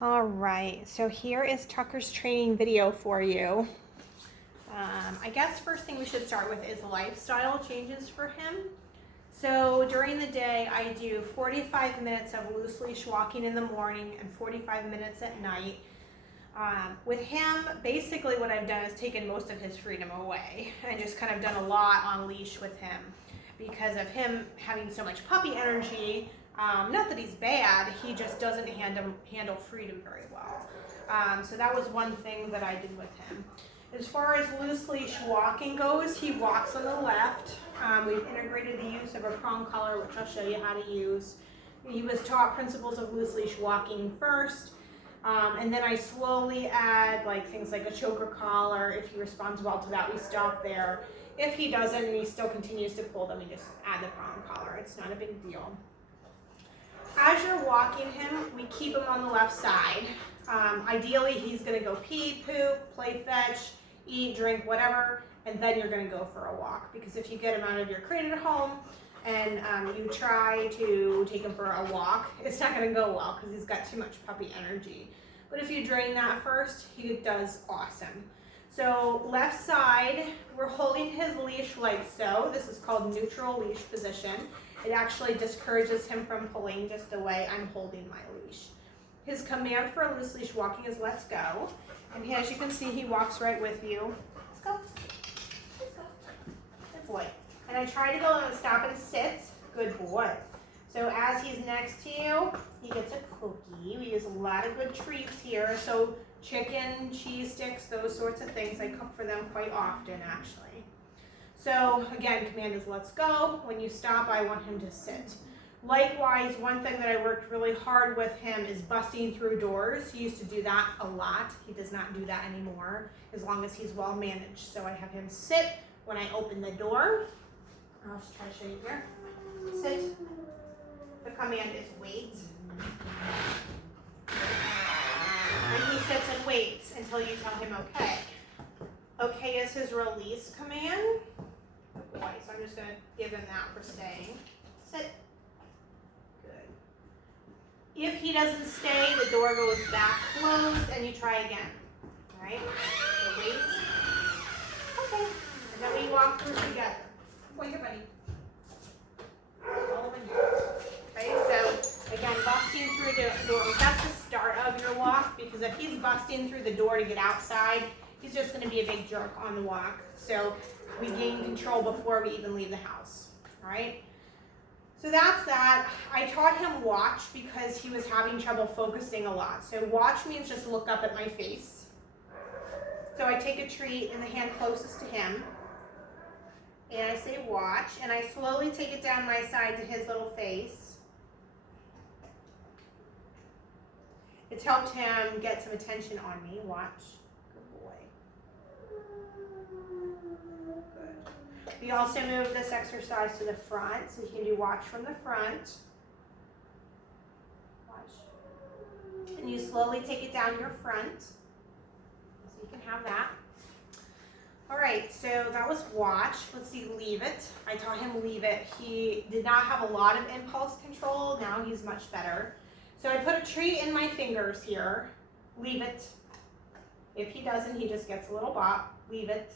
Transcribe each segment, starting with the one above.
All right, so here is Tucker's training video for you. I guess first thing we should start with is lifestyle changes for him. So during the day, I do 45 minutes of loose leash walking in the morning and 45 minutes at night. With him, basically what I've done is taken most of his freedom away and just kind of done a lot on leash with him because of him having so much puppy energy. Not that he's bad, he just doesn't handle freedom very well. So that was one thing that I did with him. As far as loose leash walking goes, he walks on the left. We've integrated the use of a prong collar, which I'll show you how to use. He was taught principles of loose leash walking first, and then I slowly add things like a choker collar. If he responds well to that, we stop there. If he doesn't and he still continues to pull them, we just add the prong collar. It's not a big deal. As you're walking him, we keep him on the left side. Ideally, he's going to go pee, poop, play fetch, eat, drink, whatever, and then you're going to go for a walk. Because if you get him out of your crate at home and you try to take him for a walk, it's not going to go well because he's got too much puppy energy. But if you drain that first, he does awesome. So left side, we're holding his leash like so. This is called neutral leash position. It actually discourages him from pulling just the way I'm holding my leash. His command for loose leash walking is let's go. And as you can see, he walks right with you. Let's go. Let's go. Good boy. And I try to go and stop and sit. Good boy. So as he's next to you, he gets a cookie. We use a lot of good treats here. So chicken, cheese sticks, those sorts of things. I cook for them quite often, actually. So again, command is let's go. When you stop, I want him to sit. Likewise, one thing that I worked really hard with him is busting through doors. He used to do that a lot. He does not do that anymore, as long as he's well managed. So I have him sit when I open the door. I'll just try to show you here. Sit. The command is wait. And he sits and waits until you tell him okay. Okay is his release command. Good boy. So I'm just going to give him that for staying. Sit. Good. If he doesn't stay, the door goes back closed and you try again. All right? So wait. Okay. And then we walk through together. Boy, here, buddy. All over here. Okay, so again, busting through the door. That's the start of your walk because if he's busting through the door to get outside, he's just going to be a big jerk on the walk. So we gain control before we even leave the house. All right? So that's that. I taught him watch because he was having trouble focusing a lot. So watch means just look up at my face. So I take a treat in the hand closest to him. And I say watch. And I slowly take it down my side to his little face. It's helped him get some attention on me. Watch. Good boy. Good. We also move this exercise to the front, so you can do watch from the front. Watch. And you slowly take it down your front. So you can have that. All right, so that was watch. Let's see, leave it. I taught him leave it. He did not have a lot of impulse control. Now he's much better. So I put a treat in my fingers here. Leave it. If he doesn't, he just gets a little bop. Leave it.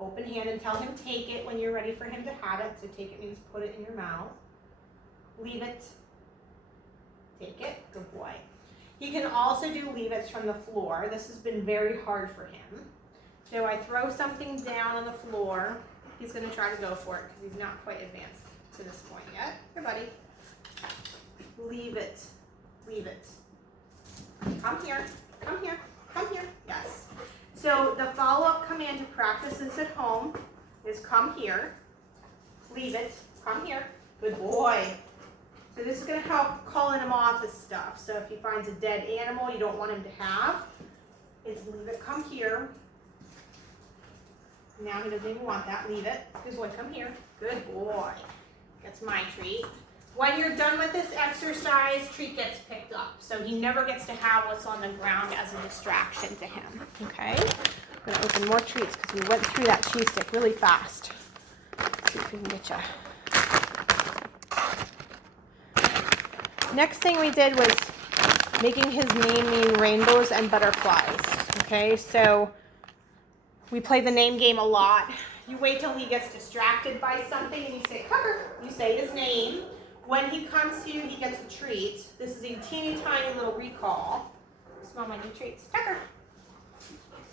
Open hand and tell him take it when you're ready for him to have it. So take it means put it in your mouth. Leave it. Take it. Good boy. He can also do leave it's from the floor. This has been very hard for him. So I throw something down on the floor. He's going to try to go for it because he's not quite advanced to this point yet. Here, buddy. Leave it. Leave it. Come here. Come here. Come here. Yes. So the follow-up command to practice this at home is come here. Leave it. Come here. Good boy. So this is going to help calling him off of stuff. So if he finds a dead animal you don't want him to have, it's leave it. Come here. Now he doesn't even want that. Leave it. Good boy. Come here. Good boy. Gets my treat. When you're done with this exercise, treat gets picked up. So he never gets to have what's on the ground as a distraction to him. Okay? I'm going to open more treats because we went through that cheese stick really fast. Let's see if we can get you. Next thing we did was making his name mean rainbows and butterflies. Okay, so we play the name game a lot. You wait till he gets distracted by something and you say, Tucker, you say his name. When he comes to you, he gets a treat. This is a teeny tiny little recall. Smell my new treats. Tucker.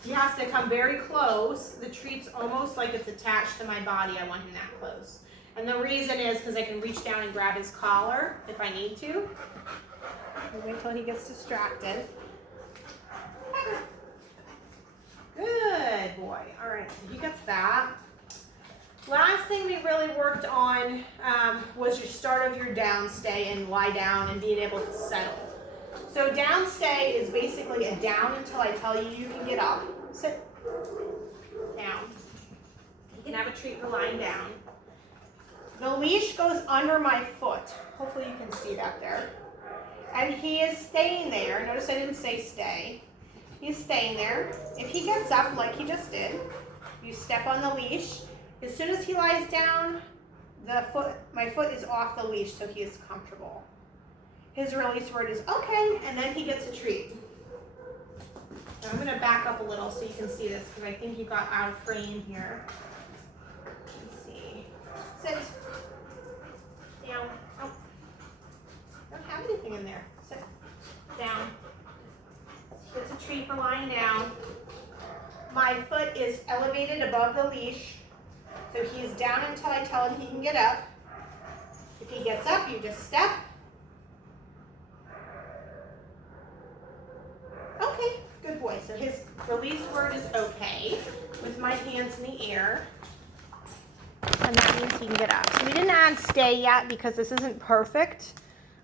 He has to come very close. The treat's almost like it's attached to my body. I want him that close. And the reason is because I can reach down and grab his collar if I need to. Wait till he gets distracted. Good boy. All right, so he gets that. Last thing we really worked on was your start of your down stay and lie down and being able to settle. So down stay is basically a down until I tell you you can get up. Sit. Down. You can have a treat for lying down. The leash goes under my foot. Hopefully you can see that there. And he is staying there. Notice I didn't say stay. He's staying there. If he gets up like he just did, you step on the leash. As soon as he lies down, my foot is off the leash so he is comfortable. His release word is okay, and then he gets a treat. Now I'm going to back up a little so you can see this because I think you got out of frame here. Let's see. Sit. Down. Oh. Don't have anything in there. Sit. Down. Gets a treat for lying down. My foot is elevated above the leash, so he's down until I tell him he can get up. If he gets up, you just step. Okay, good boy. So his release word is okay with my hands in the air. And that means he can get up. So we didn't add stay yet because this isn't perfect.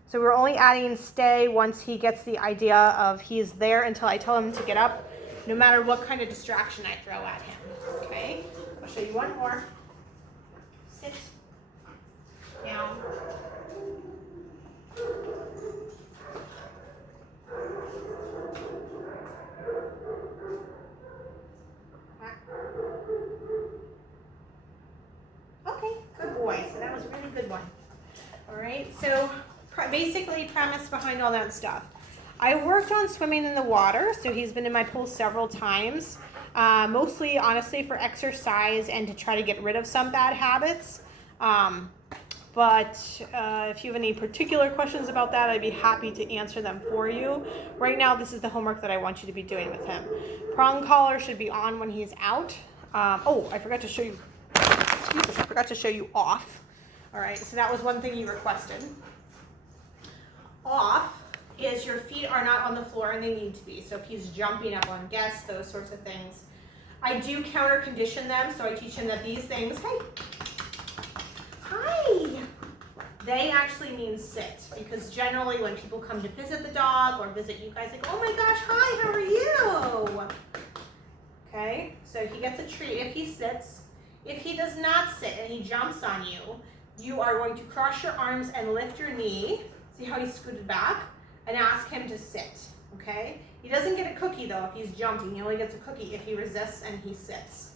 So we're only adding stay once he gets the idea of he's there until I tell him to get up, no matter what kind of distraction I throw at him. Okay? I'll show you one more. Sit. Down. Okay, good boy. So that was a really good one. All right, so basically premise behind all that stuff. I worked on swimming in the water, so he's been in my pool several times, mostly honestly for exercise and to try to get rid of some bad habits. But if you have any particular questions about that, I'd be happy to answer them for you. Right now, this is the homework that I want you to be doing with him. Prong collar should be on when he's out. Oh, I forgot to show you. Excuse me, I forgot to show you off. All right, so that was one thing you requested. Off is your feet are not on the floor and they need to be. So if he's jumping up on guests, those sorts of things. I do counter condition them, so I teach him that these things, hey, hi, they actually mean sit, because generally when people come to visit the dog or visit you guys, they go, oh my gosh, hi, how are you? Okay, so he gets a treat if he sits. If he does not sit and he jumps on you, you are going to cross your arms and lift your knee. See how he's scooted back? And ask him to sit, okay? He doesn't get a cookie though if he's jumping. He only gets a cookie if he resists and he sits.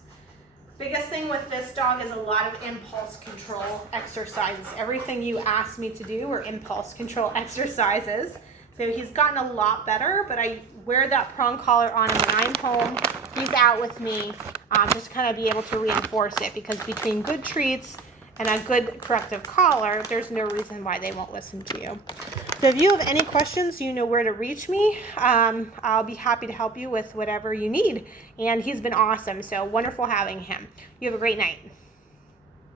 Biggest thing with this dog is a lot of impulse control exercises. Everything you asked me to do are impulse control exercises. So he's gotten a lot better, but I wear that prong collar on him when I'm home. He's out with me, just to kind of be able to reinforce it, because between good treats and a good corrective collar, there's no reason why they won't listen to you. So if you have any questions, you know where to reach me. I'll be happy to help you with whatever you need. And he's been awesome, so wonderful having him. You have a great night.